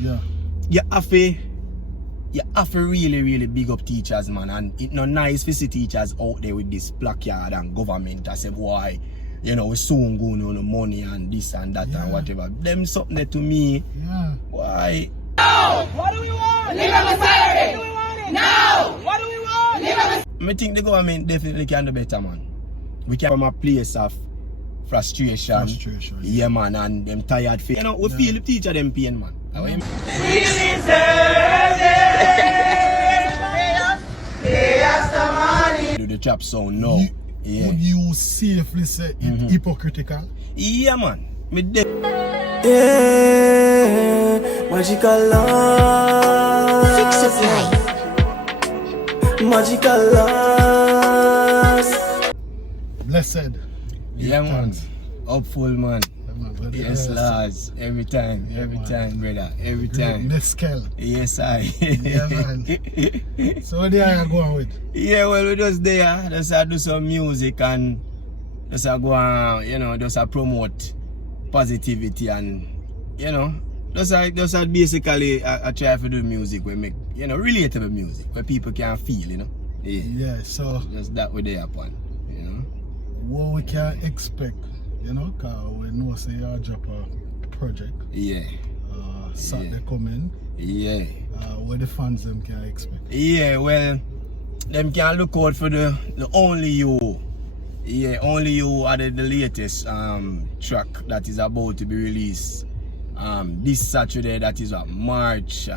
you have to really big up teachers, man. And it's not nice to see teachers out there with this placard and government. I say, why, you know, we soon going on the money and this and that and whatever. Them something that to me, why? No! What do we want? Live on a salary! What do we want? No! What do we want? Live on a... I think the government definitely can do better, man. We can from a place of frustration. Yeah, man, and them tired face. You know, we feel the teacher them pain, man. We deserve it. Pay us the money. Do the chop sound now. Would you safely say it hypocritical? Yeah, man. Magical love. Fix it life. Magical love. Blessed. Yeah, man. Hopeful, man. Yes, lads. Every time, brother. Every time. Mescal. Yes, I. Yeah, man. So what are you going with? Yeah, well, we just there. Just do some music and just go and, you know, just promote positivity and, you know, just basically I try to do music we make, you know, relatable music where people can feel, you know. Yeah, so just that we there upon, you know. What we can expect, you know, because we know say you drop a project. Yeah. Saturday coming. Yeah. What the fans them can expect. Yeah, well, them can look out for the Only You. Yeah, Only You are the latest track that is about to be released this Saturday. That is March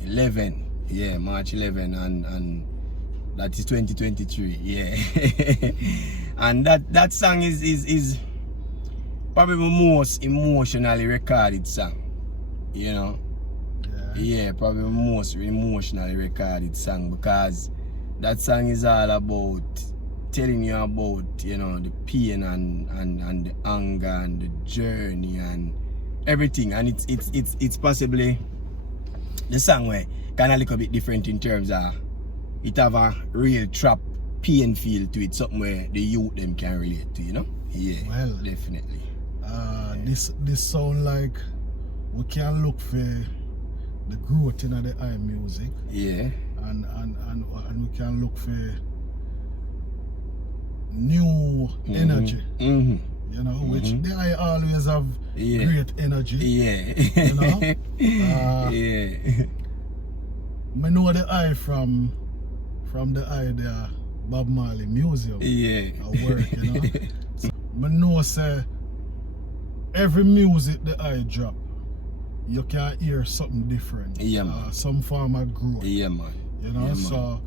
11. Yeah, March 11 and that is 2023. Yeah. And that song is probably the most emotionally recorded song. You know? Yeah, probably the most emotionally recorded song because that song is all about telling you about, you know, the pain and the anger and the journey and everything. And it's possibly the song where kind of look a bit different in terms of it have a real trap pain feel to it, something where the youth them can relate to, you know? Yeah, well, definitely. This sound like we can look for the growth in the eye music. Yeah. And we can look for new energy. You know, which the eye always have great energy. Yeah. You know? Yeah. I know the eye from the eye there, Bob Marley Museum. Yeah. Work, you know. So, I know say every music the eye drop, you can hear something different. Yeah, man. Some form of growth. Yeah, man. You know, yeah, so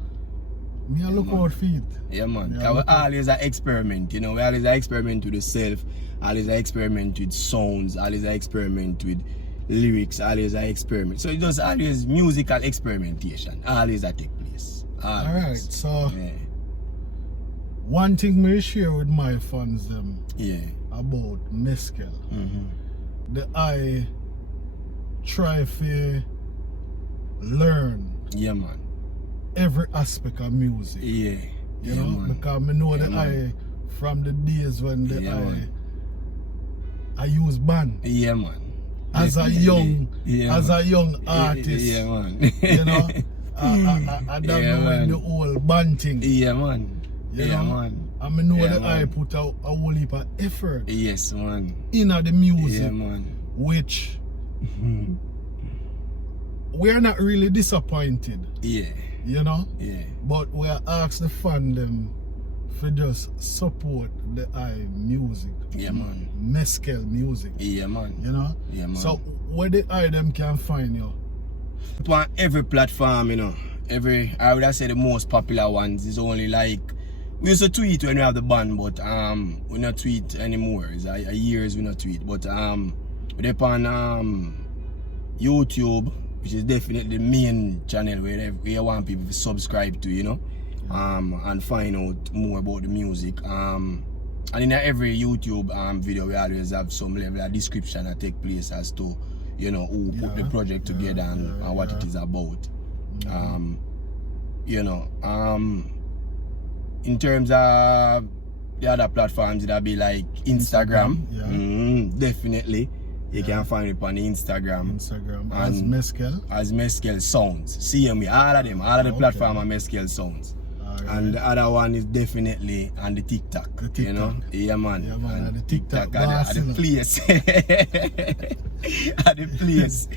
me I look out for it. Yeah, man. Because we always an experiment, you know. We always experiment with the self, always experiment with sounds, always experiment with lyrics, always experiment. So it's just always musical experimentation, always that take place. Alright, so one thing me share with my fans them about Mescal. The I try to learn every aspect of music. You know, man. because I know the I from the days when the I use band. As a young artist. You know. I don't know when the old band thing. You know? I know that I put a whole heap of effort in the music, which we're not really disappointed. You know? But we are asked the fandom for just support the music. Mescal music. You know? So where the them can find you? On every platform, you know. I would have said the most popular ones is only like we used to tweet when we have the band, but we not tweet anymore. It's years we not tweet. But we're on YouTube, which is definitely the main channel where we want people to subscribe to, you know, and find out more about the music. And in every YouTube video we always have some level of description that take place as to, you know, who put the project together and what it is about. You know, in terms of the other platforms, it'll be like Instagram. Definitely. You can find it on the Instagram. As Meskel. As Meskel Sounds. CME, all of them, all of the platform are Meskel Sounds. And the other one is definitely on the TikTok. You know? Yeah, man. Yeah, man. And the TikTok at the place. At the place.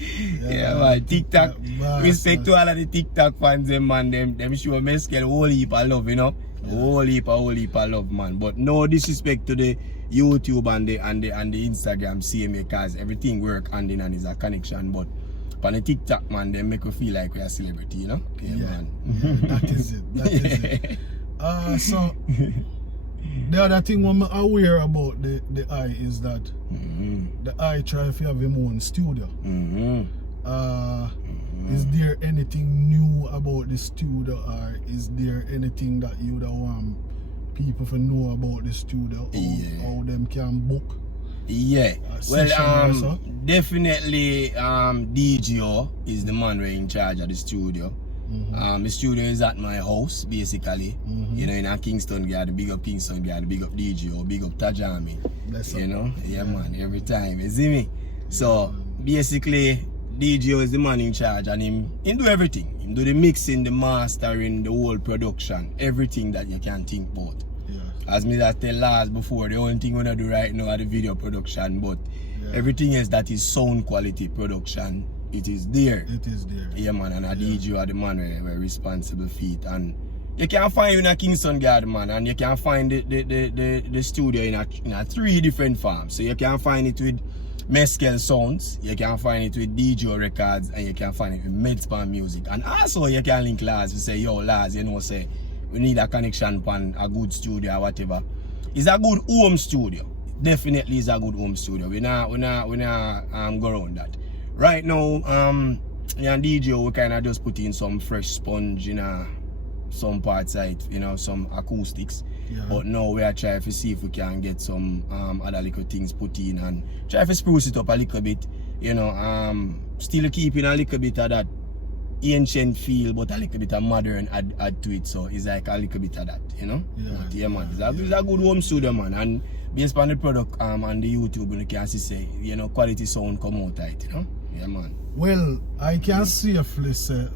Yeah, man. TikTok. Respect to all of the TikTok fans, them, man. Them show Meskel whole heap of love, you know? Whole heap of love, man. But no disrespect to the YouTube and the Instagram CMA, because everything work hand in hand is a connection. But on the TikTok, man, they make you feel like we're a celebrity, you know? Yeah, man. Yeah, that is it. That is it. So the other thing I'm aware about the eye is that the eye try to have his own studio. Is there anything new about the studio, or is there anything that you don't want people to know about the studio? How them can book? Yeah, well, definitely DJO is the man we're in charge of the studio. The studio is at my house, basically. You know, in Kingston, we had the big up Kingston, we had the big up DJO, big up Tajami. You know, yeah, man, every time, you see me? So, basically, DJO is the man in charge, and him do everything. Him do the mixing, the mastering, the whole production, everything that you can think about. As me that tell last before, the only thing we're gonna do right now is the video production, but everything else that is sound quality production, it is there. It is there. Yeah, man, and a DJ are the man we're responsible for it. And you can find you in a Kingston Garden, man, and you can find the studio in a 3 different farms. So you can find it with Meskel Sounds, you can find it with DJ Records, and you can find it with Medspan Music. And also you can link Lars to say, yo, Lars, you know, say, we need a connection on a good studio or whatever. It's a good home studio. Definitely is a good home studio. We not go around that. Right now, and DJ we kinda just put in some fresh sponge in some parts side, you know, some acoustics. But now we are trying to see if we can get some other little things put in and try to spruce it up a little bit, you know, still keeping a little bit of that ancient feel, but a little bit of modern add to it, so it's like a little bit of that, you know. Man, it's a good home studio, man, and based on the product and the YouTube, you can see, you know, quality sound come out right, you know. Yeah, man. Well, I can safely say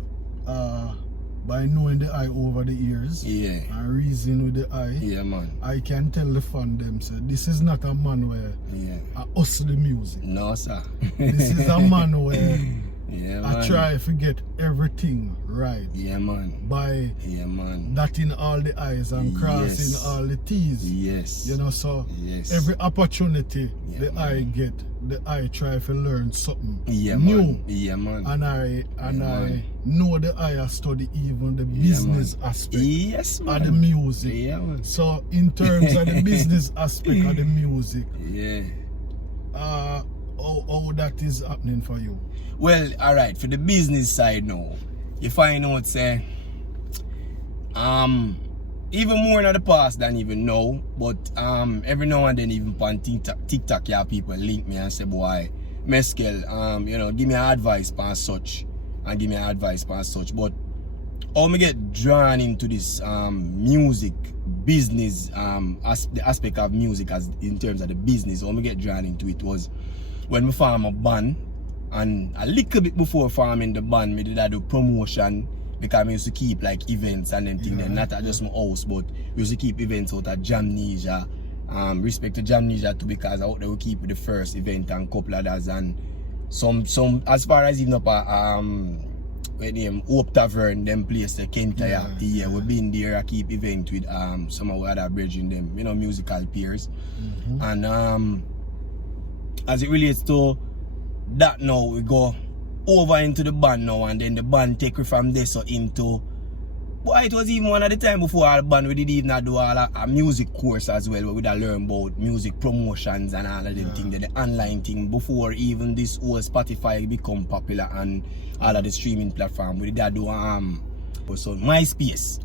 by knowing the eye over the years and reason with the eye, man, I can tell the fan them, say, this is not a man where I hustle the music. No, sir. This is a man where man. I try to get everything right. Man. By dotting all the I's and crossing all the T's. You know, so every opportunity the eye get, the eye try to learn something new. Man. And I know the eye has study even the business aspect of the music. So in terms of the business aspect of the music, how that is happening for you? Well, alright, for the business side now, you find out, say, even more in the past than even now, but every now and then, even on TikTok, yeah, people link me and say, boy, Meskel, you know, give me advice on such, and give me advice on such. But how me get drawn into this music business, the aspect of music as in terms of the business, how me get drawn into it was when we form a band, and a little bit before forming the band, me did I do promotion, because I used to keep like events and then things, not at just my house, but we used to keep events out at Jamaica. Respect to Jamaica too, because out there we keep the first event and couple others, and some as far as even up Hope Tavern, them place the Kentaya. We've been there, I keep event with some of our other brethren, them, you know, musical peers. And as it relates to that now, we go over into the band now, and then the band take it from there so into, boy, it was even one of the time before our band we did even do all a music course as well, where we did learn about music promotions and all of them things, the online thing, before even this whole Spotify become popular and all of the streaming platform. We did do so MySpace,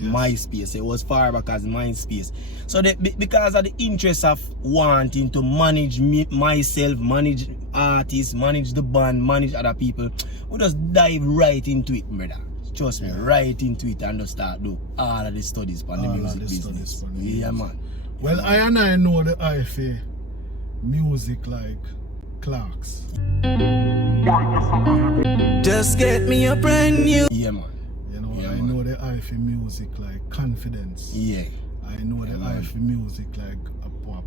MySpace. It was far back as MySpace. So because of the interest of wanting to manage myself, manage artists, manage the band, manage other people, we just dive right into it, brother. Trust me, right into it, and just start do all of the studies for the music business. Man. Well, I know the IFA music like Clarks. Just get me a brand new. Yeah, man. You know, Yeah, I man. know the eye for music like Confidence. Yeah. I know the eye for music like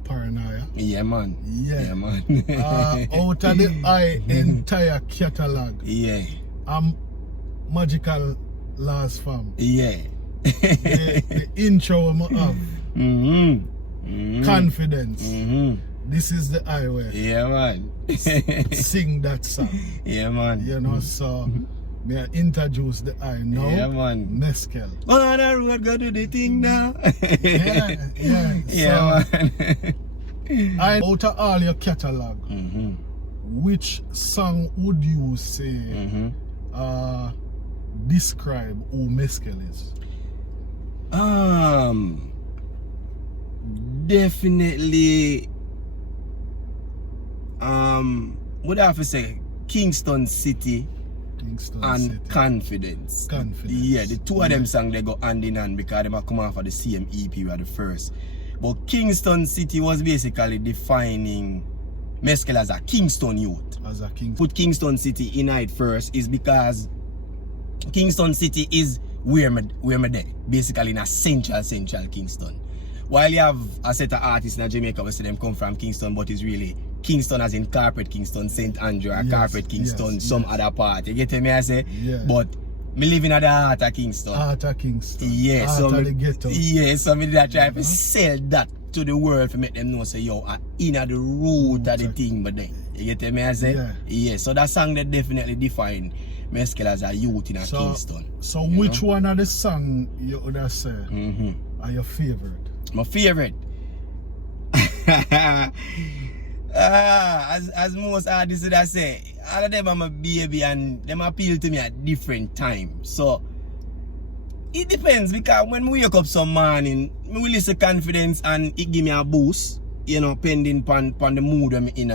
Paranoia. Yeah, man. Yeah. Yeah, man. Out of the eye entire catalog, Yeah. I'm Magical Last Fam. Yeah. The intro I have, Confidence. This is the eye where Yeah, man. sing that song. Yeah, man. You know, so me I introduce the eye now. Yeah, man. Mescal. On the road, go do the thing now. Yeah, yeah. Yeah, So, man. I out of all your catalog, which song would you say describe who Mescal is? Definitely would I have to say Kingston City Kingston and City. Confidence. Confidence. Yeah, the two of them songs they go hand in hand because they might come off of the same EP were the first. But Kingston City was basically defining Mescal as a Kingston youth. As a Kingston. Put Kingston City in it first is because Kingston City is where me there. Basically in a central Kingston. While you have a set of artists in Jamaica, we see them come from Kingston, but it's really Kingston as in Carpet Kingston, St. Andrew, or Yes, Carpet Kingston, yes, some yes. other part. You get me, I say? Yeah. But me living at the heart of Kingston. Heart of Kingston. Yeah, Heart so of me, the ghetto. yeah, so me did I try to sell that to the world to make them know say yo, I in at the root of the thing, but then you get me, I say? Yeah. Yeah, so that song that definitely define Mescal as a youth in a Kingston. So you which know? one of the song you would have said are your favorite? My favorite. As most artists would I say, all of them are my baby and them appeal to me at different times. So it depends because when we wake up some morning, me will listen Confidence and it give me a boost, you know, pending upon the mood I'm in.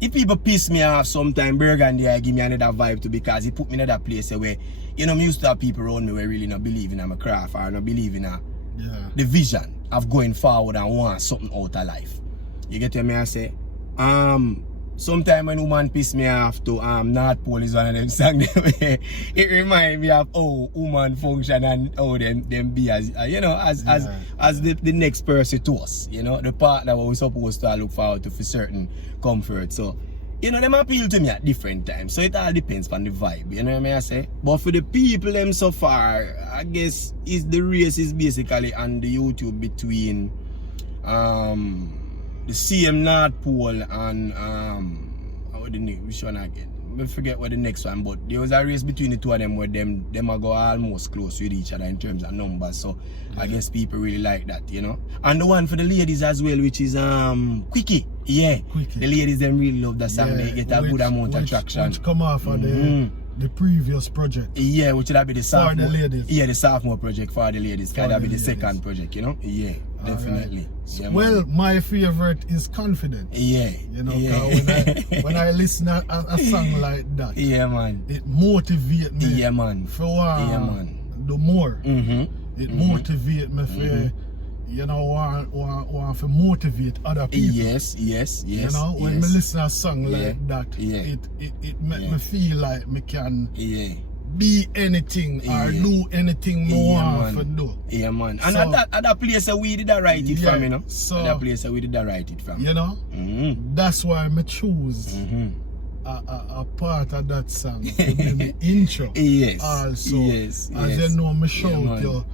If people piss me off sometime, Burgundy I give me another vibe too because it put me in another place where, you know, me used to have people around me where really not believe in my craft or not believe in the vision of going forward and want something out of life. You get what me I say? Sometime when woman piss me off to North Pole is one of them songs it reminds me of how woman function and how them be as you know as the next person to us, you know, the partner what we supposed to look forward to for certain comfort. So you know them appeal to me at different times. So it all depends on the vibe, you know what I say? But for the people them so far, I guess is the race is basically on the YouTube between the CM North Pole and which one again? I forget what the next one, but there was a race between the two of them where them are go almost close with each other in terms of numbers. So I guess people really like that, you know. And the one for the ladies as well, which is Quickie. Yeah. Quickie. The ladies them really love that song. They get a good amount of traction. Which come off of the previous project. Yeah, which would be the sophomore. For the ladies. Yeah, the sophomore project for the ladies. That would be the ladies. second project, you know? Yeah, definitely. Right. Yeah, well, man. my favorite is Confident. Yeah. You know, yeah. when I listen to a song like that, yeah, man. it motivates me. Yeah, man. For yeah, man. The more. It motivates me for, you know, want to motivate other people. Yes. You know, when me listen to a song like that, Yeah. it make me feel like me can Yeah. be anything or do anything me want to do. Yeah, man. And So, at that place that we did write it from, you know. So, at that place that we did write it from. You know, that's why I choose a part of that song to be the intro. Yes. Also, Yes. as you know, me shout man. you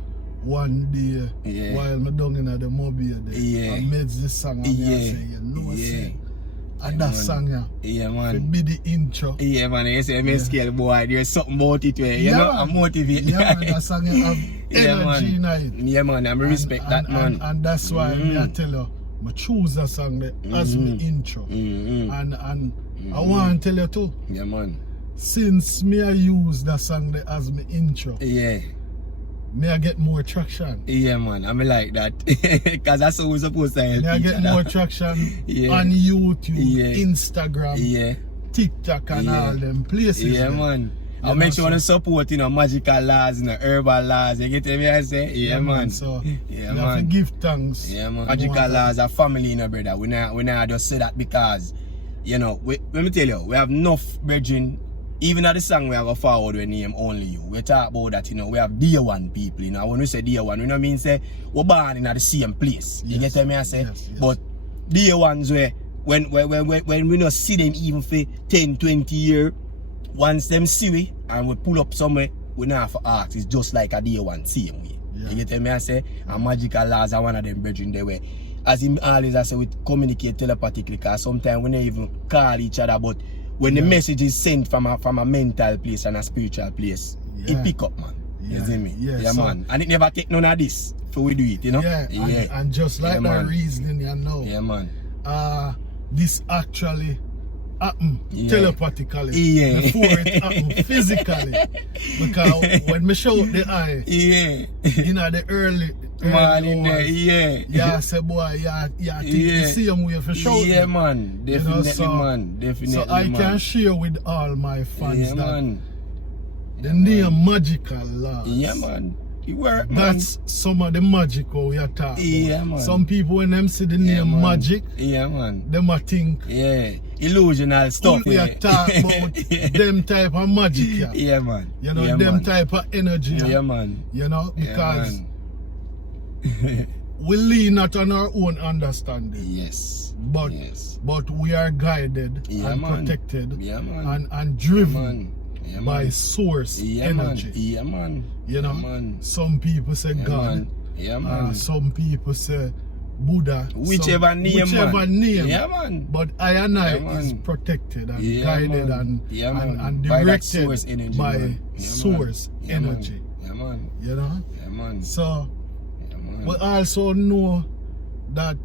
one day while me down in the mobile there. Yeah. I made this song and I say, you know, say, and that song, yeah, to man. be the intro. Yeah, man. You say, me scale boy, there's something about it where, you know, I motivate. Yeah, man, that song have energy in it. Yeah, man. I respect that, man. And that's why I tell you, I choose that song there as my intro. And I want to tell you too. Yeah, man. Since me I use that song there as my intro, Yeah. me I get more traction. Yeah, man. I'm like that. Because that's how we're supposed to help Me I each get other. more traction on YouTube, Instagram, TikTok and all them places. Yeah, there. man. I make sure to support, magical laws, herbal laws. You get me? I say, yeah, man. So, yeah, you man. have to give thanks. Yeah, man. Magical laws are family, brother. We not just say that because, let me tell you, we have enough brethren. Even at the song we have a forward we name Only You. We talk about that, we have dear one people, When we say dear one, we don't mean say we're born in the same place. You get me? I say? Yes. But dear ones where when we not see them even for 10, 20 years, once them see we and we pull up somewhere, we not have to ask. It's just like a dear one, same way. Yeah. You get me? I say? And magical laws are one of them brethren they were. As him always I say, we communicate telepathically because sometimes we don't even call each other, but when the message is sent from a mental place and a spiritual place, it pick up, man. You see me? Yeah, man. And it never take none of this for we do it, Yeah. And just like that reasoning, Yeah, man. This actually happened telepathically before it happened physically. Because when me show the eye, the early morning there, I say, boy, think the same way for sure. Yeah, man. Definitely, man. Definitely. So I can share with all my fans that man. the name magical laws. Yeah, man. It work, man. That's some of the magic we are talking about. Man. Some people when them see the name magic, man. them a think illusional stuff. We are talking about them type of magic. Yeah, man. Them type of energy. Yeah, man. Because we lean not on our own understanding. Yes. But we are guided and protected and driven by source energy. Yeah, man. Man. Some people say God. Man. Some people say Buddha. Whichever name. Yeah, man. But I and I is protected and guided and directed by source energy. Yeah, man. Yeah, man. So we also know that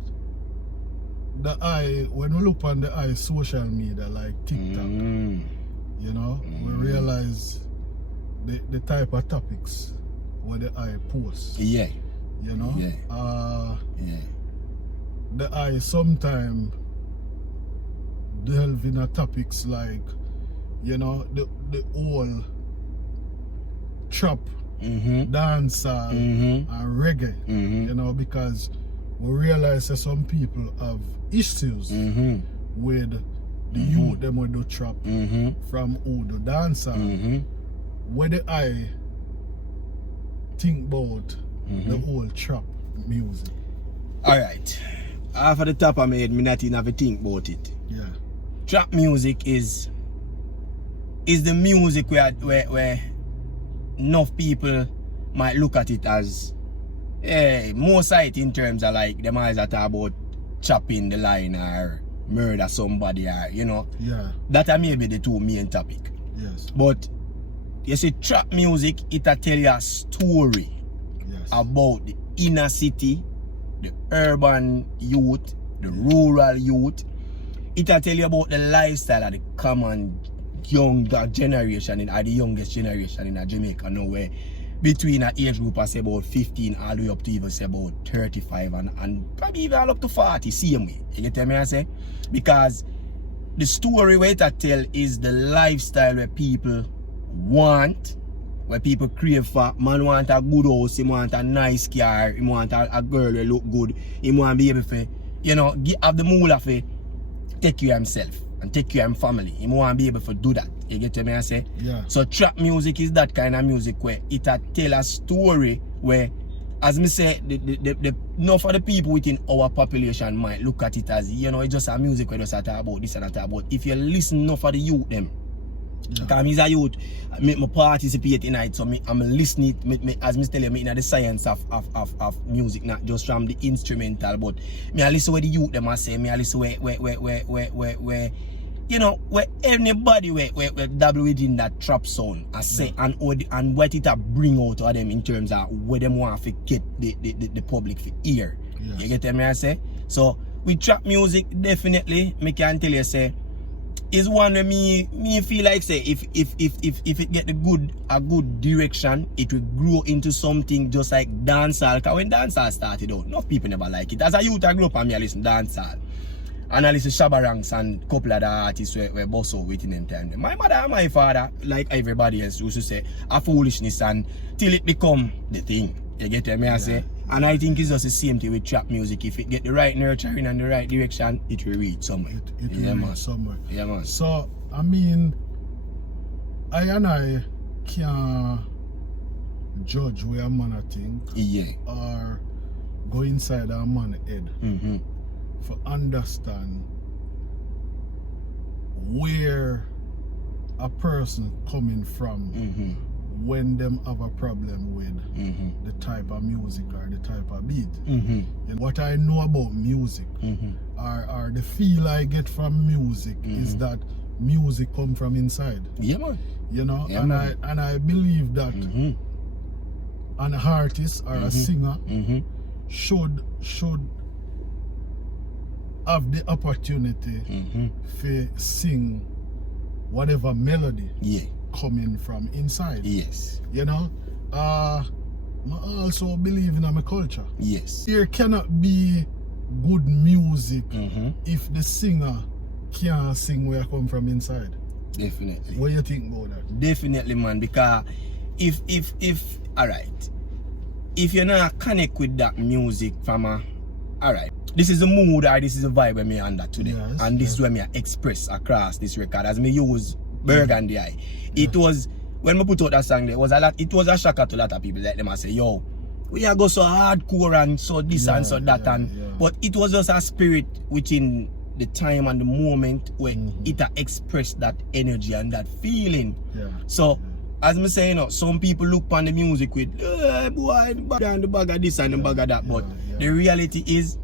the eye, when we look on the eye social media like TikTok, we realize the type of topics where the eye posts. Yeah. The eye sometimes delve in topics like, the whole trap, dancehall, and reggae, because we realize that some people have issues with the youth them would do trap from who do dancehall. Where the I think about the whole trap music. Alright. Half of the top of my head, me not even have to think about it. Yeah. Trap music is the music where enough people might look at it as more sight in terms of like them eyes that talk about chopping the line or murder somebody or that may be the two main topic. Yes. But you see trap music, it'll tell you a story about the inner city, the urban youth, the rural youth. It'll tell you about the lifestyle of the common younger generation or the youngest generation in Jamaica now, where between an age group of say about 15 all the way up to even say about 35 and probably even all up to 40, same way. You get me I say? Because the story where it tell is the lifestyle where people want, where people crave for. Man want a good house, he want a nice car, he want a girl who look good, he want to be able to, have the moolah for take care of himself and take care of his family. He want to be able to do that. You get me I say? Yeah. So trap music is that kind of music where it tell a story where, as me say, the enough of the people within our population might look at it as, it's just a music where just talk about this and that about. If you listen enough of the youth them, because I'm a youth, me participate in it, so I'm listening, as me tell you, in the science of music, not just from the instrumental, but me I listen where the youth them I say, me I listen where anybody where dabble within that trap sound, I say, and what it bring out of them in terms of where them want to get the public for ear. Yes. You get me I say? So with trap music, definitely, me can tell you say, is one where me feel like say if it get a good direction, it will grow into something just like dancehall. Because when dancehall started out, enough people never like it. As a youth I grew up and me I listen dancehall. And I listen to Shabba Ranks and couple of the artists were boss out within them time. My mother and my father, like everybody else, used to say a foolishness and till it become the thing. You get what I say? And I think it's just the same thing with trap music. If it get the right nurturing and the right direction, it will reach somewhere. It will reach somewhere. Yeah, man. So, I mean, I can't judge where a man I think. Yeah. Or go inside a man's head. For understand where a person coming from when them have a problem with the type of music or the type of beat. And what I know about music or the feel I get from music is that music come from inside. Yeah, man. You know, Yeah, and man. I believe that an artist or a singer should have the opportunity to sing whatever melody coming from inside. Yes. You know? I also believe in my culture. Yes. There cannot be good music if the singer can't sing where I come from inside. Definitely. What do you think about that? Definitely, man, because if alright, if you're not connect with that music from alright, this is the mood or this is the vibe I'm under today. Yes, and this is where me express across this record as me use Burgundy Eye. It was when we put out that song, it was a shocker to a lot of people. Like them I say, yo, we are go so hardcore and so this and so that but it was just a spirit within the time and the moment when it expressed that energy and that feeling. So as me say, you know, some people look on the music with boy, the bag of this and the bag of that, but the reality is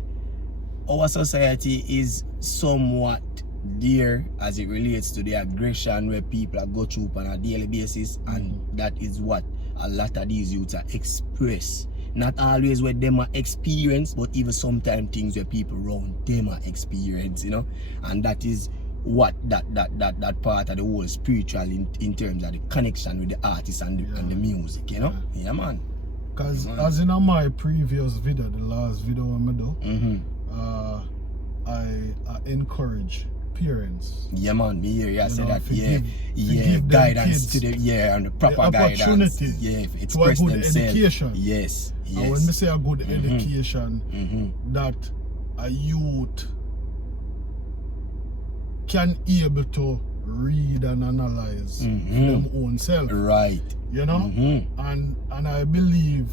our society is somewhat there as it relates to the aggression where people go through on a daily basis, and that is what a lot of these youths are express. Not always where them are experience, but even sometimes things where people around them are experience, you know, and that is what that part of the whole spiritual in terms of the connection with the artist and the music, you know. Yeah, man. Because as in my previous video, the last video I do, I encourage parents. Yeah, man, me here, I say that, give guidance to the, and the proper guidance. Opportunity express to a good themselves. education. Yes. And when we say a good education, that a youth can able to read and analyze them own self. Right. You know? And I believe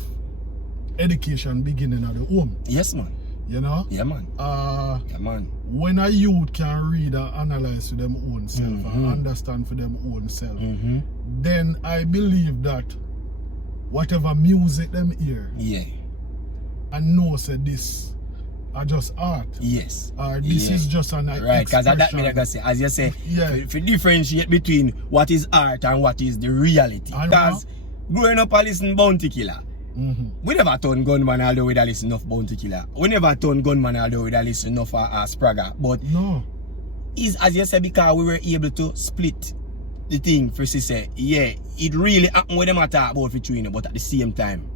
education beginning at the home. Yes, man. You know? Yeah, man. Yeah, man. When a youth can read and analyze for them own self and understand for them own self, then I believe that whatever music them hear, and know say this are just art. Yes. Or this is just an expression. Right, because that means, like I say, as you say, to differentiate between what is art and what is the reality. Because growing up I listen Bounty Killer. We never turn gunman although we listen enough Bounty Killer. We never turn gunman although we listen enough Spragga. But no, is as you say, because we were able to split the thing for to say, it really happened with them I talk about between, but at the same time,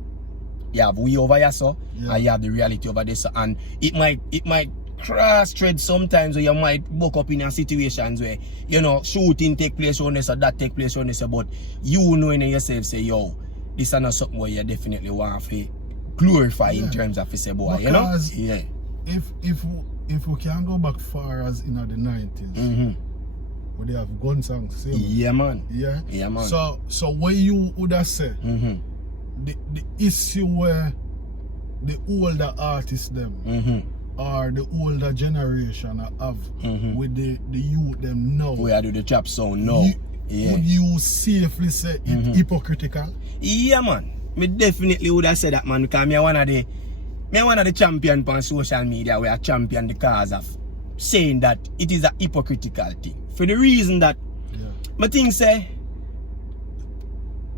you have we over here so and you have the reality over there so, and it might cross thread sometimes, or you might buck up in a situations where, you know, shooting take place on this or that take place on this, but you knowing in yourself say, yo, this is not something where you definitely want to glorify in terms of say, boy, because, you know? If we can go back far as in the 90s, where they have gun songs, same. Yeah, man. Yeah, man. So what you would have said, the issue where the older artists them or the older generation have with the youth them now. We are do the trap sound now. Would you safely say it hypocritical? Yeah, man. Me definitely would have said that, man, because me one of the champion on social media where I champion the cause of saying that it is a hypocritical thing. For the reason that my thing say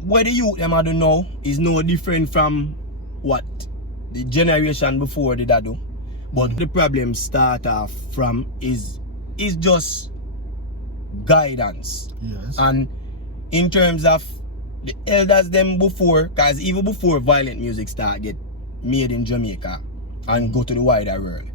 what the youth them I don't know is no different from what the generation before did I do. But the problem start off from is just guidance. Yes. And in terms of the elders them before, because even before violent music start get made in Jamaica and go to the wider world,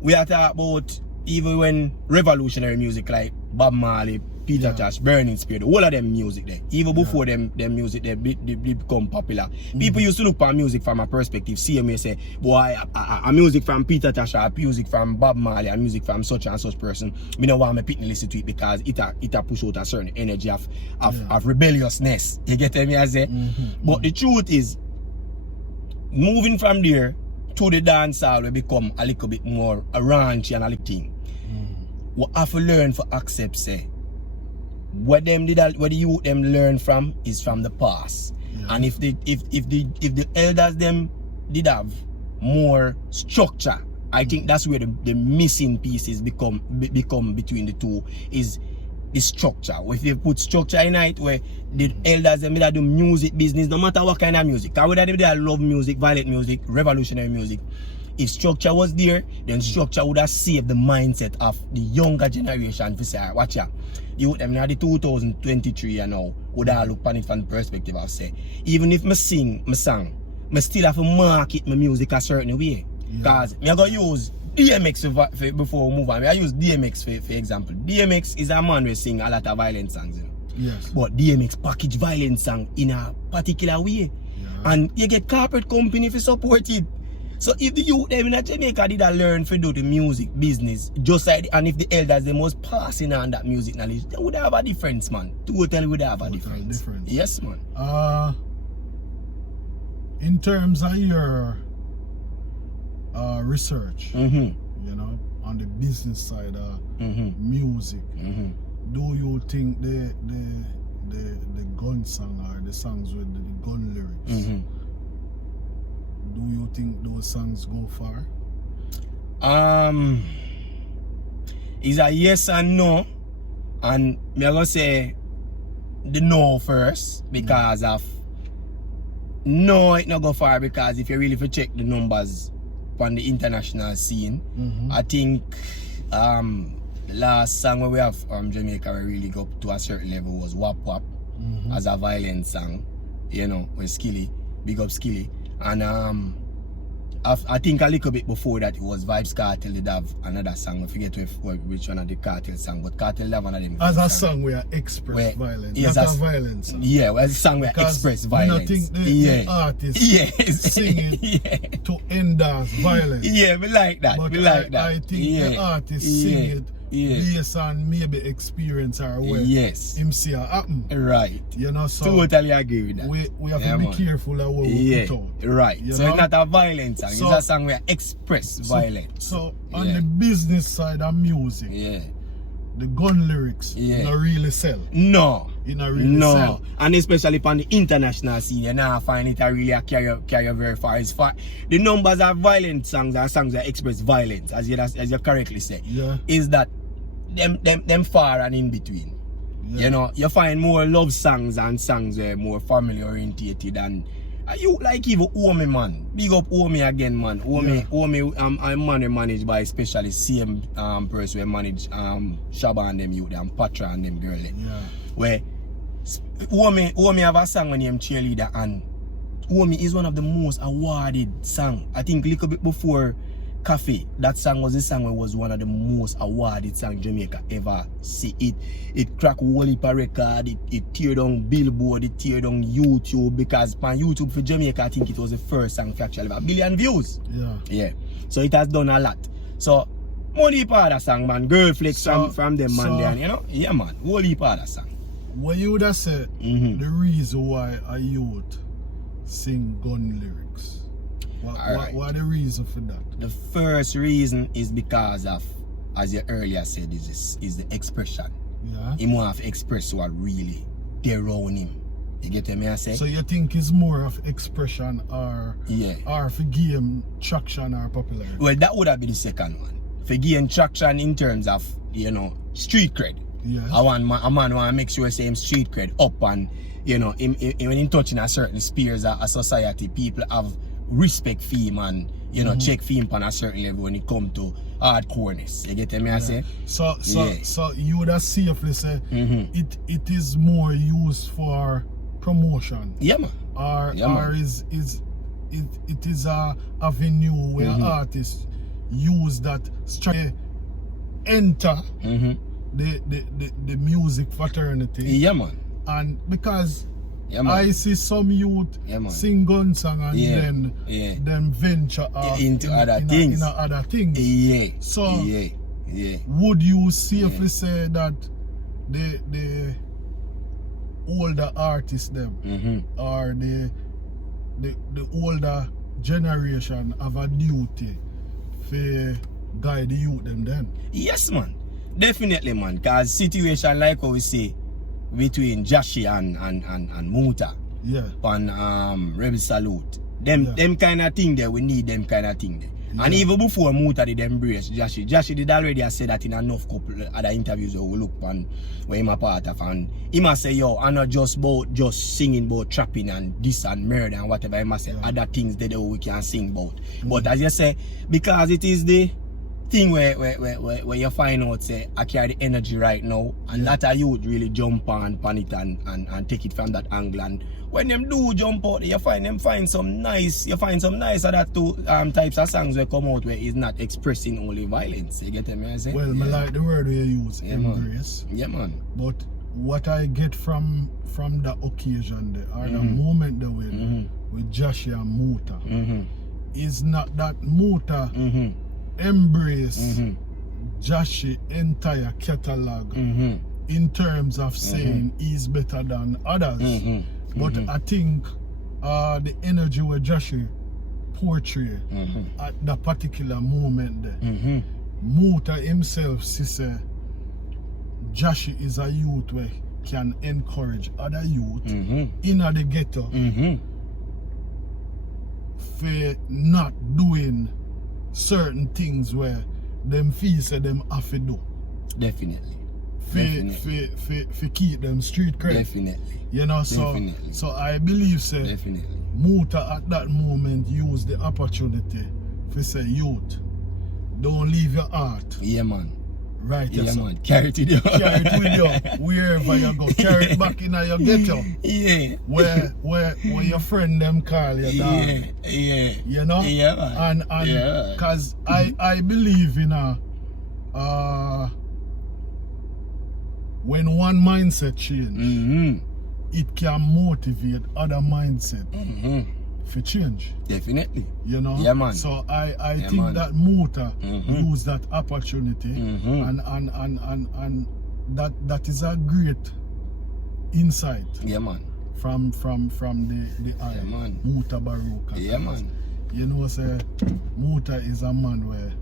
we are talking about even when revolutionary music like Bob Marley, Peter Tosh, Burning Spear, all of them music there, even before them music they become popular. People used to look at music from a perspective, see me say, boy, a music from Peter Tosh, a music from Bob Marley, a music from such and such person, me don't want me pick and listen to it because it a push out a certain energy of rebelliousness. You get me I say? But the truth is, moving from there to the dancehall will become a little bit more a raunchy and a little thing. We have to learn for accept say what the youth them learn from is from the past. And if the elders them did have more structure, I think that's where the missing pieces become between the two is the structure. If you put structure in it where the elders them do music business, no matter what kind of music, I would have love music, violent music, revolutionary music. If structure was there, then structure would have saved the mindset of the younger generation to say, watch ya, you them now the 2023 and now would have look on it from the perspective of say, even if me sing my song, I still have to market my music a certain way. Because me I go use DMX for before we move on. I use DMX for example. DMX is a man who sing a lot of violent songs. You know? Yes. But DMX package violent song in a particular way. And you get corporate company to support it. So if the youth them in Jamaica did learn to do the music business, just like and if the elders them was passing on that music knowledge, they would have a difference, man. Totally would have a difference. Yes, man. In terms of your research, you know, on the business side of music, do you think the gun song or the songs with the gun lyrics, do you think those songs go far? Is a yes and no, and me gonna say the no first because of no, it not go far because if you really check the numbers on the international scene, I think the last song we have from Jamaica we really go up to a certain level was Wap Wap as a violent song, you know, with Skilly, big up Skilly. And I think a little bit before that it was Vibes Cartel did have another song. I forget which one of the Cartel song, but Cartel have one of them. As a song where express violence, not a violence song. Yeah, well, it's a song where express violence. I think the artist sing it to endorse violence. Yeah, we like that. But we like that. I think the artist sing it based on maybe experience or where him see it happen. Right. You know, so totally agree with that. We have to be careful of what we put out. Right. So it's not a violent song, it's a song where express violence. So on the business side of music, the gun lyrics don't really sell. No. You not really sell. And especially on the international scene, you now find it really carry very far. It's far. The numbers of violent songs are songs that express violence, as you correctly say. Is that them far and in between. You know, you find more love songs and songs where more family orientated and you like even Omi, man. Big up Omi again, man. Omi, I'm man managed by especially same person who manage Shabba and them youth and Patra and them girl. Where Omi have a song named Cheerleader, and Omi is one of the most awarded song. I think a little bit before Cafe, that song was the song where was one of the most awarded songs Jamaica ever see. It cracked whole heap of record, it tear down Billboard, it tear down YouTube, because on YouTube for Jamaica I think it was the first song to actually have 1 billion views. So it has done a lot. So money part of that song, man. Girl flex from them man there, you know? Yeah, man. Whole heap of that song. What you would have said the reason why a youth sing gun lyrics? What the reason for that? The first reason is because of, as you earlier said, is the expression. He want to express what really they around him. You get what I say? So you think it's more of expression or for gain traction or popularity? Well, that would have been the second one. For gain traction in terms of, you know, street cred. A man want to make sure same street cred up, and you know, when in touching a certain spheres of a society, people have respect for him and you know check for him on a certain level when it come to hardcoreness. You get what I say? So you would have safely say it is more used for promotion. Yeah, man. Or it is a avenue where artists use that enter the music fraternity. Yeah, man. And because Yeah, man. I see some youth sing gun song and then them venture into other things. things. In other things. Yeah. So yeah. would you safely say that the older artists them or the older generation have a duty for guide the youth them then? Yes, man. Definitely, man. Cause situation like how we say between Jashi and Muta. Yeah. On Rebel Salute. Them kind of thing there, we need them kind of thing there. Yeah. And even before Muta did embrace Jashi did already say that in enough couple other interviews we look on where him a part of, and he must say, yo, I'm not just about just singing about trapping and this and murder and whatever. He must say other things that we can sing about. But as you say, because it is the thing where you find out say I carry the energy right now, and that a youth really jump on it and take it from that angle, and when them do jump out, you find some nice other two types of songs will come out where it's not expressing only violence. You get me? I say? Well, I like the word we use, embrace. Yeah, man. But what I get from the occasion there, or the moment there with Jashi and Muta, is not that Muta embrace Jashi entire catalog in terms of saying he's better than others. But I think the energy where Jashi portray at that particular moment there, Muta himself say Jashi is a youth where can encourage other youth in the ghetto for not doing certain things where them feel say them have to do. Definitely. For keep them street cred. Definitely. You know, so I believe say definitely. Muta at that moment used the opportunity to say, youth, don't leave your art. Yeah, man. Right, yeah, man. Carry it with you. Carry it with you wherever you go. Carry it back in your ghetto. Yeah. Where your friend them call you dog. Yeah. You know? Yeah, man. And because I believe in when one mindset change, it can motivate other mindset for change. Definitely. You know? Yeah, man. So I think that Muta used that opportunity and that is a great insight. Yeah, man. From the eye. Yeah, man. Muta Baruka. Yeah, man. You know, say Muta is a man where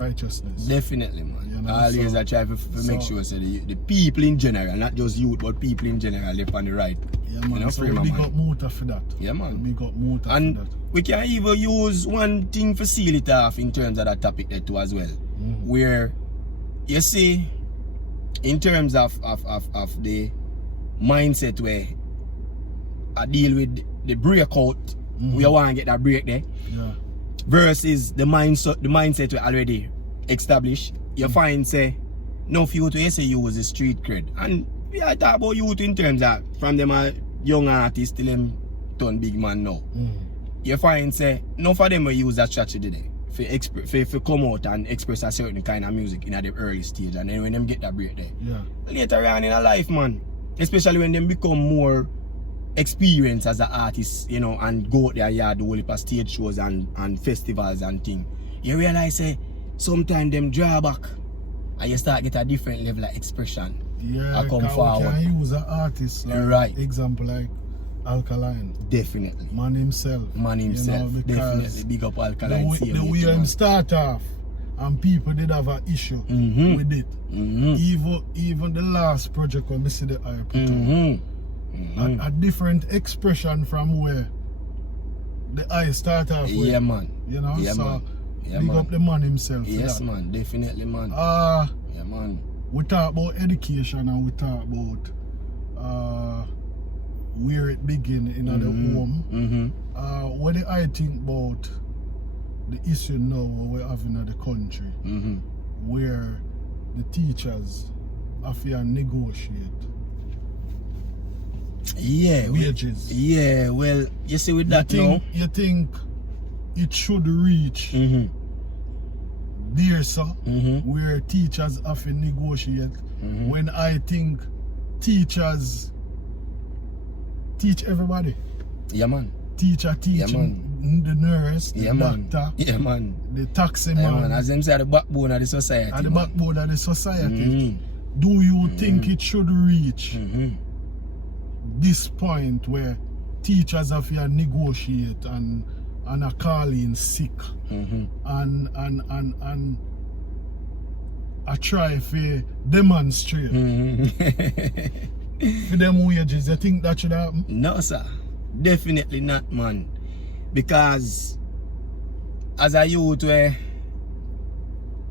righteousness. Definitely, man. You know, always I try to make sure say the people in general, not just youth, but people in general, live on the right. Yeah, man. You know, so we got Muta for that. Yeah, man. We got Muta and for that. We can even use one thing to seal it off in terms of that topic there too as well. Where you see, in terms of the mindset where I deal with the breakout, we want to get that break there. Yeah. Versus the mindset we already established. You find say no youth we say use the street cred. And we are talking about youth in terms of from them a young artists till them turn big man now. You find say no for them we use that strategy there. For come out and express a certain kind of music in the early stage, and then when them get that break there. Yeah. Later on in a life, man. Especially when them become more experience as an artist, you know, and go out there, do whole heap of stage shows and festivals and things. You realize sometimes them draw back and you start get a different level of expression. Yeah, I come forward. We can use an artist like right. Example like Alkaline. Definitely. Man himself. You know, definitely. Big up Alkaline. The way him start off and people did have an issue with it. Even the last project when we see the eye put on. A different expression from where the eye start off with. Yeah, man. You know, yeah, so man. Yeah, big man. up the man himself. Yes, man. Definitely, man. Yeah, man. We talk about education and we talk about where it begin in the home. What do I think about the issue now we're having in the country, where the teachers have to negotiate wages? Well, you see with that you think it should reach there, sir, where teachers have to negotiate. When I think teachers teach everybody. Yeah, man. Teacher teaching the nurse, the doctor, the taxi man. As them say, the backbone of the society. At the backbone of the society. Do you think it should reach this point where teachers have to negotiate and are calling sick and I try to demonstrate for them wages? You think that should happen? No, sir. Definitely not, man. Because as a youth,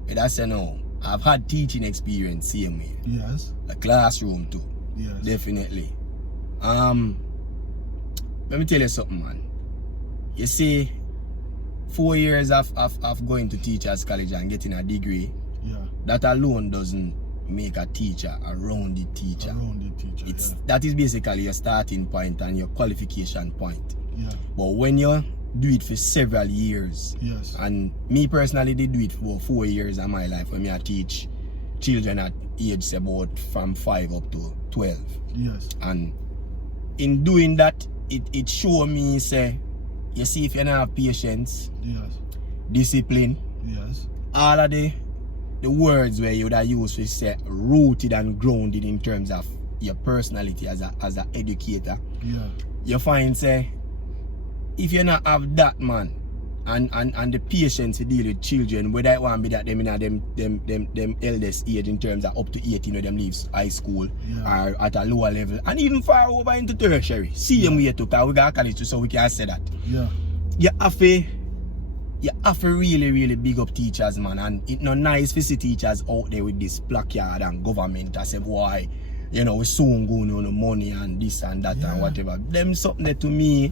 that's no. I've had teaching experience same way. Yes. A classroom too. Yes. Definitely. Let me tell you something, man. You see, 4 years of going to teachers college and getting a degree, that alone doesn't make a teacher around the teacher. That is basically your starting point and your qualification point. Yeah. But when you do it for several years, and me personally did do it for 4 years of my life when I teach children at age about from 5 up to 12. Yes. And in doing that, it showed me, say, you see, if you don't have patience, discipline, all of the words where you would have used to say rooted and grounded in terms of your personality as an educator, you find, say, if you not have that, man, and the patience to deal with children, whether it want be that them in them eldest age in terms of up to 18 when them leaves high school or at a lower level, and even far over into tertiary, same way too, because we got college too, so we can say that. You have to really big up teachers, man, and it's not nice to see teachers out there with this placard and government I say, why, you know, we soon going on the money and this and that and whatever. Them something that to me,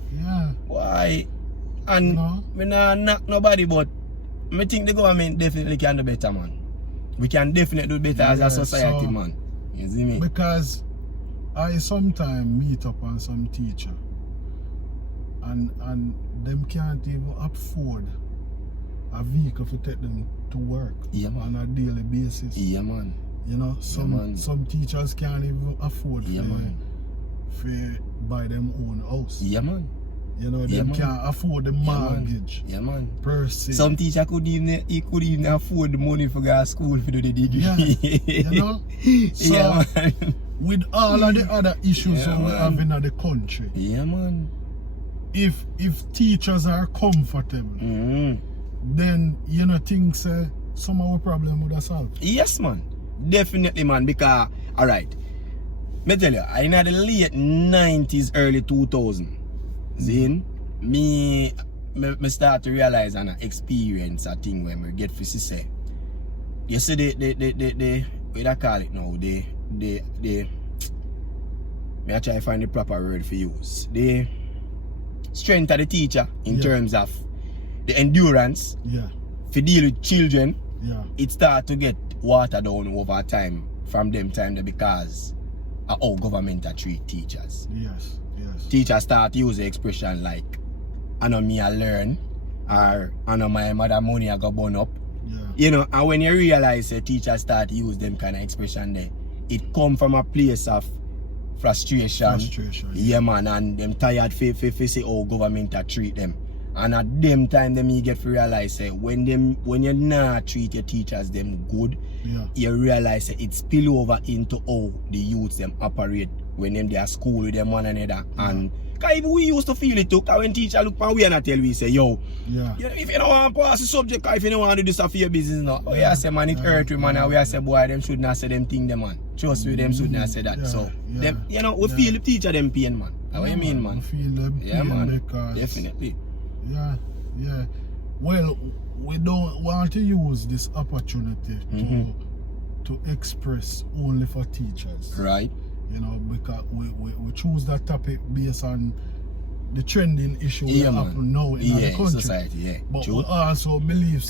why? And we not knock nobody, but I think the government definitely can do better, man. We can definitely do better as a society, so, man. You see me? Because I sometimes meet up on some teacher and them can't even afford a vehicle to take them to work on a daily basis. Yeah, man. You know, some teachers can't even afford to buy them own house. Yeah, man. You know, they can't afford the mortgage. Yeah, man. Per se. Some teacher could even afford the money for go to school for do the degree. You know? So, with all of the other issues that we have in the country, if teachers are comfortable, then you know things some of our problem would have solved. Yes, man. Definitely, man. Because, alright, me tell you, in the late 90s, early 2000s, me start to realize and experience a thing when we get to say, you see the what do I call it now? Me I try to find the proper word for use. The strength of the teacher in terms of the endurance to deal with children, it start to get watered down over time from them time there because of how government treat teachers. Yes. Teachers start to use the expression like, I know me I learn, or I know my mother money I go burn up. You know, and when you realize that teachers start to use them kind of expression there, it come from a place of frustration. Yeah, man, and them tired for say how government treat them. And at them time them you get to realize when you not treat your teachers them good, you realize it spill over into how the youths them operate when them they are school with them one another. And cause even we used to feel it too, cause when teacher look and we and tell we say, yo, if you don't want to pass the subject, if you don't want to do this stuff for your business now, I say man it hurt you, man, and we say boy them should not say them thing them, man. Trust me, them should not say that. So them, you know, we feel the teacher them pain, man. What you mean, man? We feel them pain, man. Because Definitely. Yeah. Well, we don't want to use this opportunity to express only for teachers. Right. You know, because we choose that topic based on the trending issue that happen now in the country. Society, but true. we also believe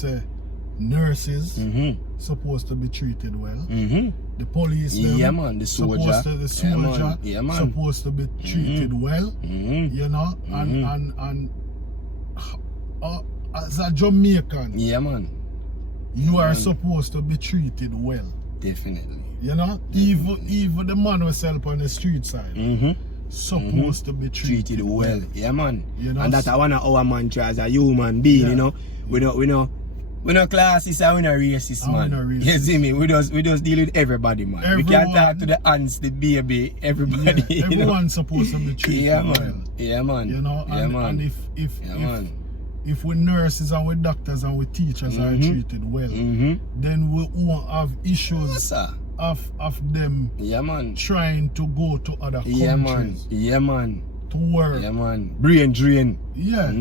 nurses supposed to be treated well. The police the soldier. Supposed to be treated well. You know, and as a Jamaican, you are supposed to be treated well. Definitely. You know? Even the man who sell on the street side. Supposed to be treated well. Yeah, man. You know, and that's one of our mantra as a human being, you know. We not classist and we not racist, man. You see me? We just deal with everybody, man. We can't talk to the ants, the baby, everybody. Yeah, everyone's supposed to be treated well. Yeah, man. You know, and if we nurses and we doctors and we teachers are treated well, then we won't have issues of them trying to go to other countries. Yeah, man. To work. Yeah, man. Brain drain. Yeah.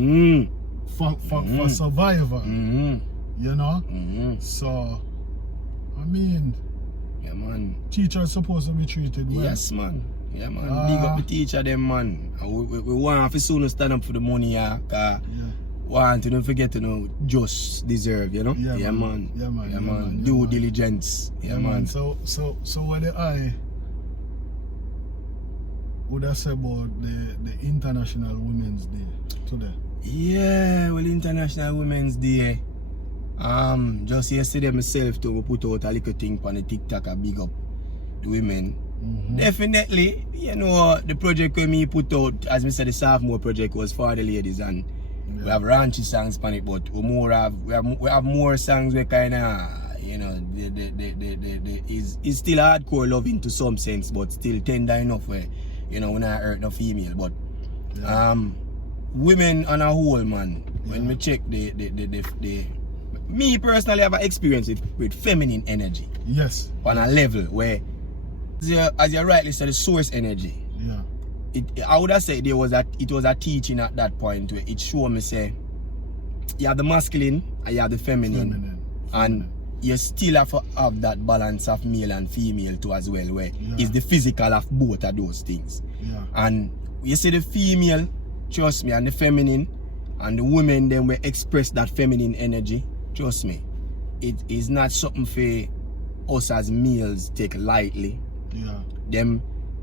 For survival. You know? So, I mean, yeah, man. Teachers supposed to be treated well. Yes, man. Yeah, man. Big up the teacher, them, man. We want to soon stand up for the money, yeah. Want to don't forget to know just deserve, you know? Yeah, man. Yeah, man. Yeah, man. Due diligence. Yeah, man. So what I would I say about the International Women's Day today? Yeah, well, International Women's Day. Just yesterday myself to put out a little thing on the TikTok, a big up the women. Definitely, you know, the project when me put out, as I said, the sophomore project was for the ladies, and we have raunchy songs on it, but we have more songs where kind of, you know, is still hardcore loving to some sense, but still tender enough where, you know, when I hurt no female. But women on a whole, man, when we check me personally have an experience with feminine energy. Yes. On a level where, as you rightly said, the source energy. Yeah. I would have said it was a teaching at that point where it showed me say you have the masculine and you have the feminine. And you still have to have that balance of male and female too as well, where it's the physical of both of those things. Yeah. And you see the female, trust me, and the feminine, and the women then will express that feminine energy, trust me. It is not something for us as males take lightly. Yeah.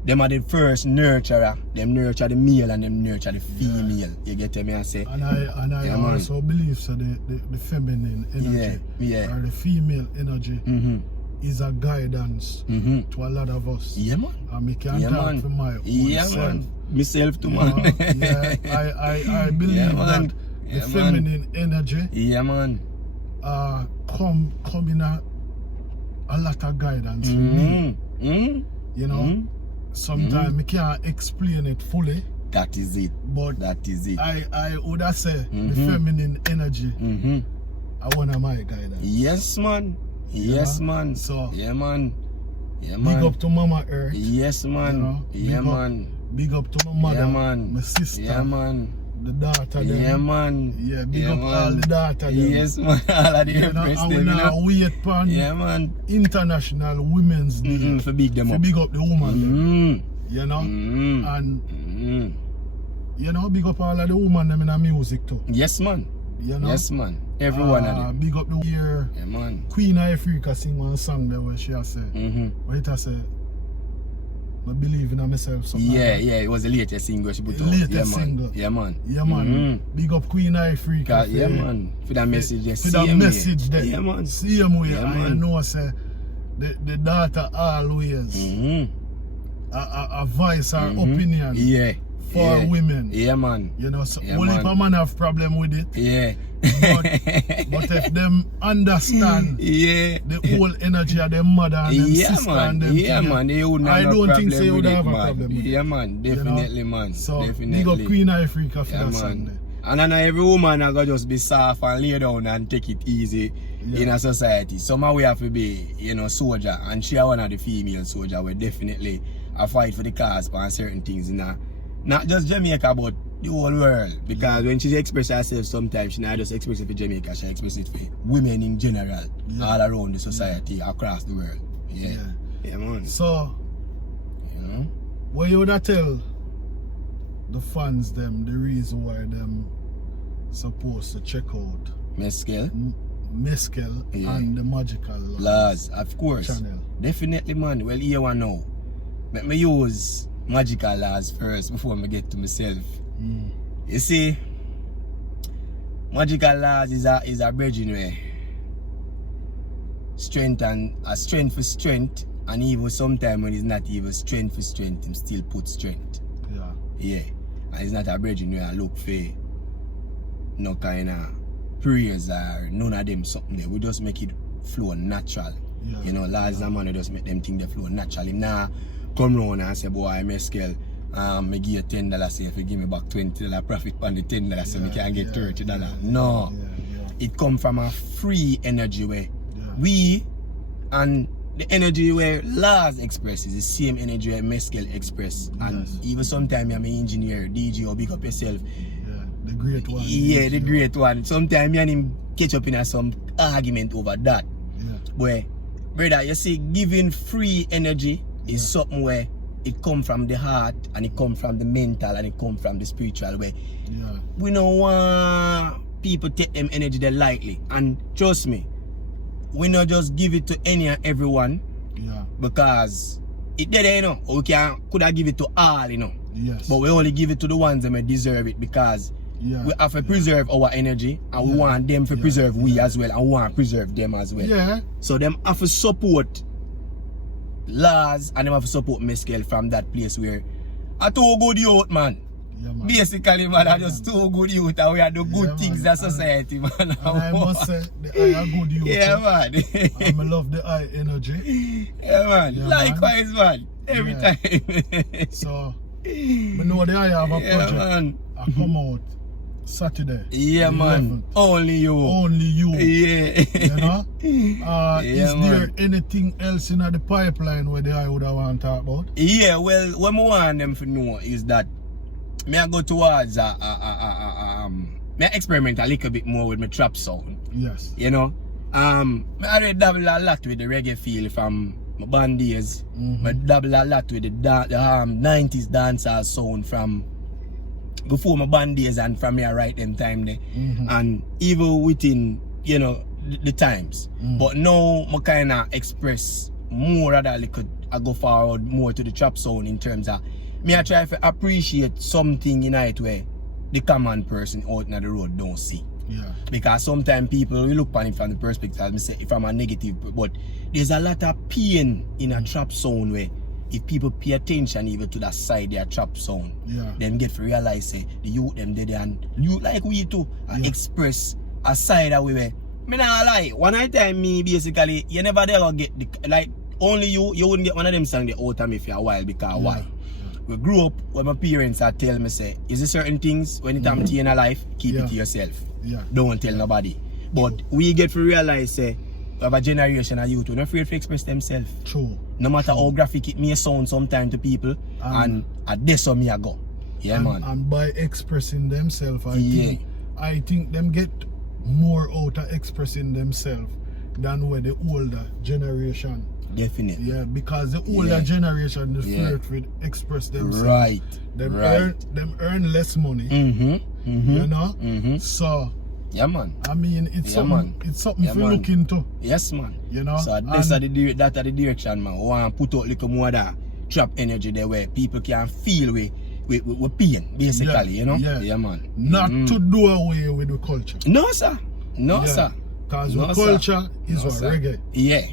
Them are the first nurturer. Them nurture the male and them nurture the female. You get me I say? And I also believe so the feminine energy or the female energy is a guidance to a lot of us. Yeah, man. And we can't talk for my own self. Man. Myself too, man. I believe that the feminine energy man. come in a lot of guidance for me. You know? Sometimes we can't explain it fully. That is it. But that is it. I would have said the feminine energy are one of my guidance. Yes, man. Yes, man. So yeah, man. Yeah, man. Big up to Mama Earth. Yes, man. Yeah, man. Big up to my mother. Yeah, man. My sister. Yeah, man. The daughter. Yeah, man. Yeah, big up all the daughter. Yes, man. All of the empress. And we now wait for International Women's Day. For big them up. For big up the woman. You know? And you know, big up all of the women them in the music too. Yes, man. You know? Yes, man. Everyone of them. Big up the year. Yeah, man. Queen of Africa sing one song there where she has said, where it has said, I believe in myself. Yeah, it was the latest single she put out. Latest single. Yeah, man. Yeah, man. Big up Queen of Africa. Yeah, man. For that message there. For that message there. Yeah, man. Same way. Yeah, and you know, say, the daughter always a voice or opinion for women. Yeah, man. You know, so only if a man have problem with it. Yeah. But if them understand the whole energy of their mother and them sister and them they wouldn't have I don't no think they would have a man. problem with it. Yeah, man. Definitely, you know? Man. So, definitely. big up Queen of Africa for that man. song there. And I know every woman I got just be soft and lay down and take it easy in a society. Some we have to be, you know, soldier, and she one of the female soldier where definitely I fight for the cause for certain things in not just Jamaica but the whole world. Because when she expresses herself sometimes she not just express it for Jamaica, she expresses it for women in general, all around the society, across the world. Yeah man. So you know, what you would tell the fans them the reason why them supposed to check out Mescal and the Magical Laws, of course channel. Definitely, man. Well, here one now. Let me use Magical Laws first before I get to myself. You see, Magical Laws is a bridging way. strength and a strength for strength, and even sometimes when it's not even strength for strength, him still put strength. Yeah. Yeah. And it's not a bridging where I look for no kind of prayers or none of them something there. We just make it flow natural. Yeah. You know, last man we just make them think they flow naturally. Now come round and say, boy, Mescal, me give you $10, say if you give me back $20 profit on the $10, so me can get $30. No. It come from a free energy where we and the energy where Lars express is the same energy where Mescal express. And even sometimes I'm an engineer, DJ, or big up yourself. Yeah, the great one. Yeah, the great one. Sometimes me and him catch up in some argument over that. Yeah. Where, brother, you see, giving free energy is something where it come from the heart, and it come from the mental, and it come from the spiritual way. Yeah. We don't want people take them energy there lightly. And trust me, we not just give it to any and everyone. Yeah. Because it there, you know, we could have give it to all, you know. Yes. But we only give it to the ones that may deserve it, because we have to preserve our energy, and we want them to preserve we as well, and we want to preserve them as well. Yeah. So them have to support Lars, and them have to support Mescal from that place where a too good youth, man. Yeah, man. Basically, man, are just too good youth, and we are the good things in society, man. And I must say, the eye are good youth. Yeah, man. I love the eye energy. Yeah, man. Yeah, likewise, man. Every time. So, I know the eye have a project. Man. I come out Saturday. Yeah, man. 11th. Only you. Only you. Yeah. You know? Is there man. anything else in the pipeline where the eye would have want to talk about? Yeah, well, what I want them to know is that me I go towards me I experiment a little bit more with my trap sound. Yes. You know? Me already dabble a lot with the reggae feel from my band days. I dabble a lot with the 90s dancehall sound from before my band days, and from here right them time there. And even within, you know, the times. But now I kinda express more of that little, I go forward more to the trap sound in terms of me I try to appreciate something in it where the common person out in the road don't see. Yeah. Because sometimes people will look upon it from the perspective, me say, from a negative, but there's a lot of pain in a trap sound where if people pay attention even to that side their trap sound, them get to realize say the youth them there and you like we too express a side that we were. Me not lie, one time me basically you never there get the, like only you wouldn't get one of them songs the out of me for a while, because why? We grew up when my parents are tell me say, is there certain things when it comes to you in a life, keep it to yourself. Don't tell nobody. But we get to realize say we have a generation of youth who are not afraid to express themselves. True. No matter how graphic it may sound sometimes to people, and at this so me I go. Yeah, man. And by expressing themselves, I think them get more out of expressing themselves than with the older generation. Definitely. Yeah, because the older generation, the flirt with express themselves. Right. Them earn less money. You know? So yeah, man. I mean, it's something to look into. Yes, man. You know? So that's the direction, man. We want to put out a little more of that trap energy there where people can feel with pain, basically, you know? Yeah, man. Not to do away with the culture. No, sir. No, sir. Because the culture is reggae. Yeah.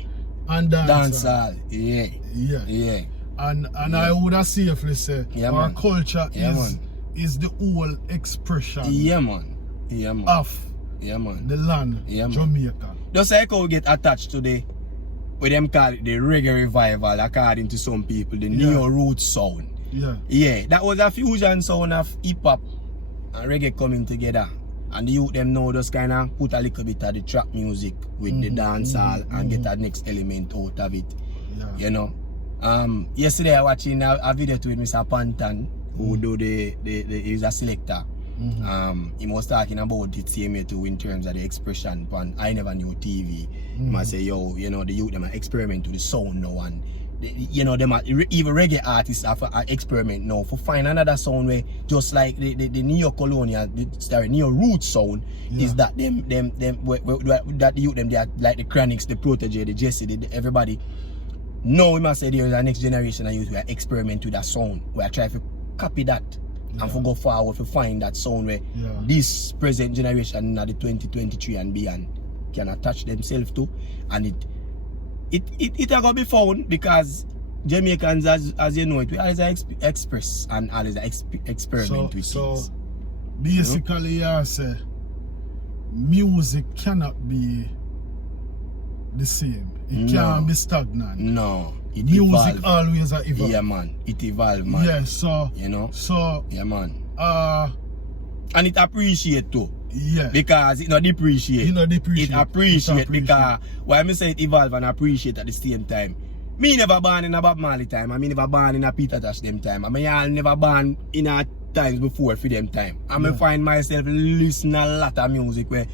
And dancehall. Yeah. And I would have safely say our culture is the whole expression of the land, Jamaica. Just like how we get attached to the what them call it, the reggae revival, according to some people, the neo root sound. Yeah, that was a fusion sound of hip hop and reggae coming together. And the youth them now just kind of put a little bit of the trap music with the dancehall and get that next element out of it. You know. Yesterday I watching a video with Mr. Pantan, who do he's a selector. He was talking about it same way too in terms of the expression on I Never Knew TV. He must say, yo, you know, the youth them experiment with the sound now, and you know, them even reggae artists have an experiment now for find another sound where just like the neo-colonial, the neo-root sound is that that the youth them, they are like the Chronics, the Protege, the Jesse, everybody. Now we must say there is a next generation of youth who are experiment with that sound. We are trying to copy that and for go forward to find that sound where this present generation, the 2023 and beyond, can attach themselves to, and it it gonna be found because Jamaicans, as you know it, we always express and always experiment with so things. basically, I say music cannot be the same. It can't be stagnant. No. It Music evolve. always evolve. Yeah, man. It evolve, man. Yeah, so You know? so Yeah, man. and it appreciate too. Yeah. Because it not depreciate. It not depreciate. It appreciate It appreciate. because why me say it evolve and appreciate at the same time. Me never born in a Bob Marley time. I mean never born in a Peter Tosh them time. I mean I never born in a times before for them time. I me find myself listen a lot of music where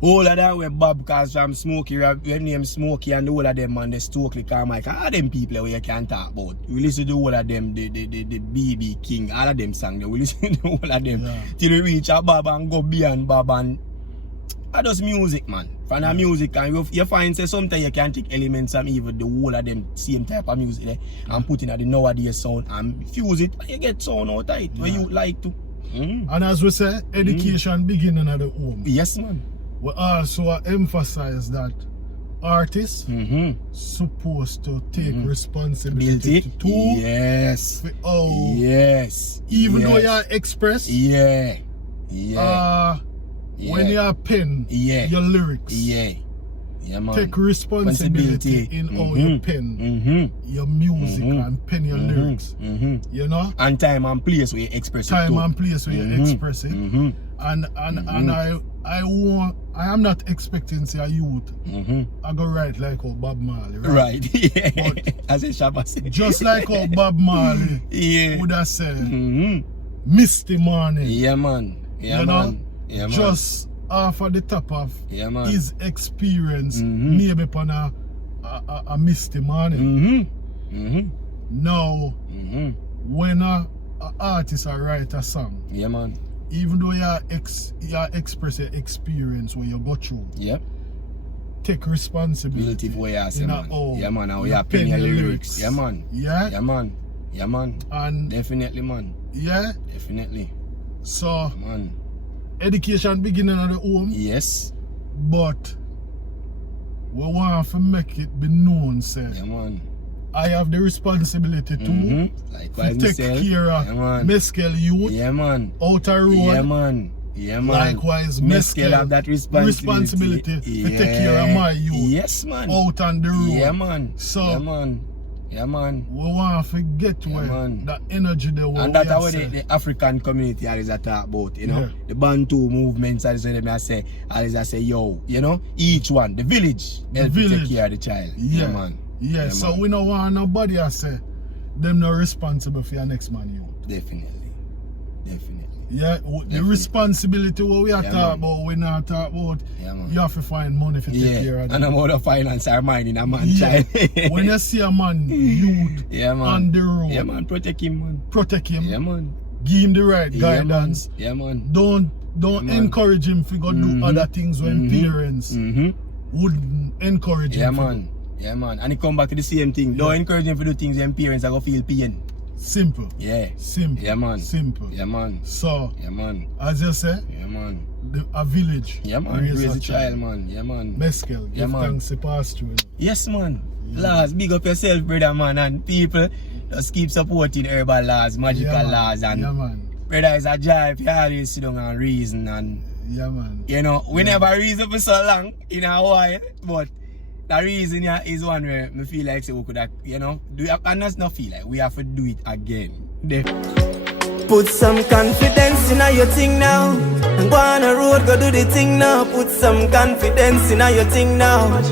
all of that where Bob cause from Smokey, when name Smokey and all of them man, the Stokely Carmichael, all them people where you can talk about. We listen to all of them, the BB King, all of them songs, we listen to all of them till we reach a Bob and go beyond Bob and I just music, man. From the music and you find say sometimes you can take elements from even the whole of them same type of music there and put in at the nowadays sound and fuse it and you get sound out of it where you like to. And as we say, education beginning at the home. Yes, man. We also emphasize that artists supposed to take responsibility too. Yes. Oh, yes. Even though you express. Yeah. When you pen your lyrics. Yeah, man. Take responsibility in how you pen your music and pen your lyrics. You know? And time and place where you express it. Time and place where you express it. And I am not expecting say a youth I go write like how Bob Marley. Right. Yeah. But as a Shabba said. Just like how Bob Marley would have said Misty Morning. Yeah, man. Yeah, you man. know? Yeah, man. Just off of the top of his experience, maybe upon a misty morning. Now, when a artist write a song, man. even though you express your experience where you go through, take responsibility for what you say, man. Oh, yeah, man. Now you pen your lyrics. Yeah, man. Yeah, man. Yeah, man. And definitely, man. Yeah, definitely. So, man. Education beginning at the home. Yes. But we want to make it be known, sir. Yeah, man. I have the responsibility to take care of Mescal youth. Yeah, man. Outer road. Yeah, man. Yeah, man. Likewise, Mescal have that responsibility to take care of my youth. Yes, man. Out on the road. Yeah, man. So, yeah, man. Yeah, man. We want to forget where that energy there was. And that's how the African community always talk about, you know. The Bantu movements, as I say, yo, you know, each one, the village, help to take care of the child. Yeah, man. Yeah, so we don't want nobody to say them not responsible for your next man, you. Definitely. Yeah, the responsibility what we are talking about, we not talk about. You have to find money to take care of them. And about the finance are mine in a man child. When you see a man, youth on the road. Yeah, man, protect him, man. Protect him. Yeah, man. Give him the right guidance. Yeah, man. Don't encourage him to go do other things when parents wouldn't encourage him. Yeah, man. Yeah, man. And it come back to the same thing. Don't encourage him to do things when parents are going to feel pain. Simple. Yeah. Simple. Yeah, man. Simple. Yeah, man. So, yeah, man. As you say, yeah, man. A village. Yeah, man. Raise a child, man. Yeah, man. Mescal. Give thanks to pass through. Yes, man. Laws, big up yourself, brother, man. And people just keep supporting herbal laws, magical laws. And brother, is a joy if you always sit down and reason. And, you know, we never reason for so long in a while, but the reason is one where I feel like we could have, you know, and that's not feel like we have to do it again. Put some confidence in your thing now. And go on the road, go do the thing now. Put some confidence in your thing now.